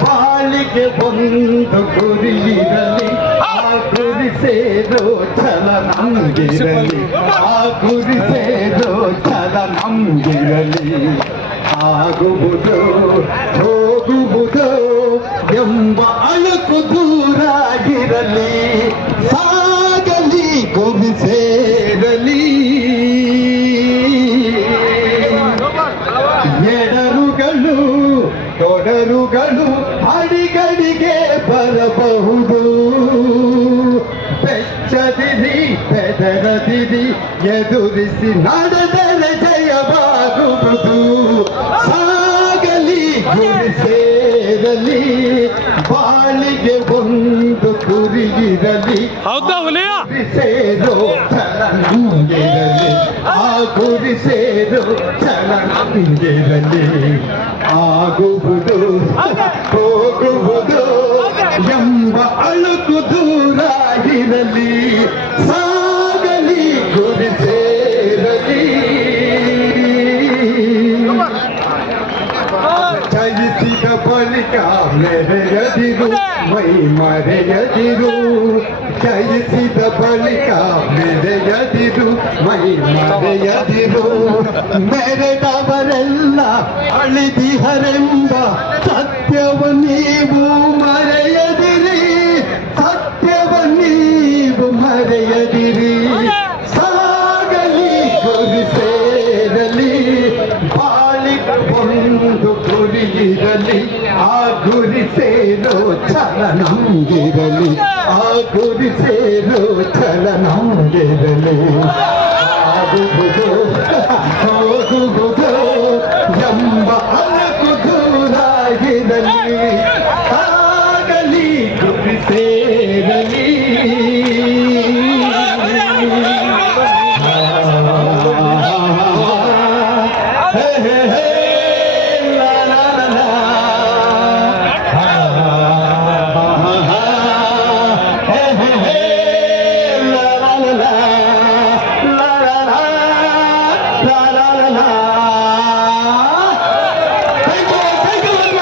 ಬಾಳಿಗೆ ಒಂದು ಗುರಿಯಿರಲಿ ಆ ಗುರಿ ಸೇರೋಚಲ ನಮಗಿರಲಿ ಆ ಗುರಿ ಸೇರೋಚಲ ನಮಗಿರಲಿ ಆಗುವುದು ಹೋಗುವುದು ಎಂಬ ಅಳುಕು ದೂರಾಗಿರಲಿ ಸಾಗಲಿ ಗುರಿ ಸೇರಲಿ ಏ ತೊಡರುಗಳು ಅಡಿಗಡಿಗೆ ಬರಬಹುದು. ಬೆಚ್ಚದಿರಿ ಬೆದರದಿರಿ ಎದುರಿಸಿ ನಡೆದರೆ ಜಯವಾಗುವುದು. ಸಾಗಲಿ ಗುರಿ ಸೇರಲಿ ಬಾಳಿಗೆ ಒಂದು ಗುರಿಯಿರಲಿ ಹೌದಾ ಹುಲಿಯ ಗುರಿ ಸೇರೋ ಛಲ ನಮ್ಗಿರಲಿ ಆ ಗುರಿ ಸೇರೋ ಛಲ ನಮ್ಗಿರಲಿ ಆಗುವುದು ಹೋಗುವುದು ಎಂಬ ಅಳುಕು ದೂರ ಇರಲಿ ಸಾಗಲಿ ಗುರಿ ಸೇರಲಿ ಜಯಿಸಿದ ಬಳಿಕ ಮೆರೆಯದಿರು ಮೈ ಮರೆಯದಿರು ಜಯಿಸಿದ ಬಳಿಕ ಮೆರೆಯದಿರು ಮೈ ಮರೆಯದಿರು ಮೆರೆದವರೆಲ್ಲ ಅಳಿದಿಹರೆಂಬ ಸತ್ಯವ ನೀವು గురిసేలో చలనం గిరలి ఆ గురిసేలో చలనం గిరలి ఆగలి గురిసేరలి Hey, hey, hey!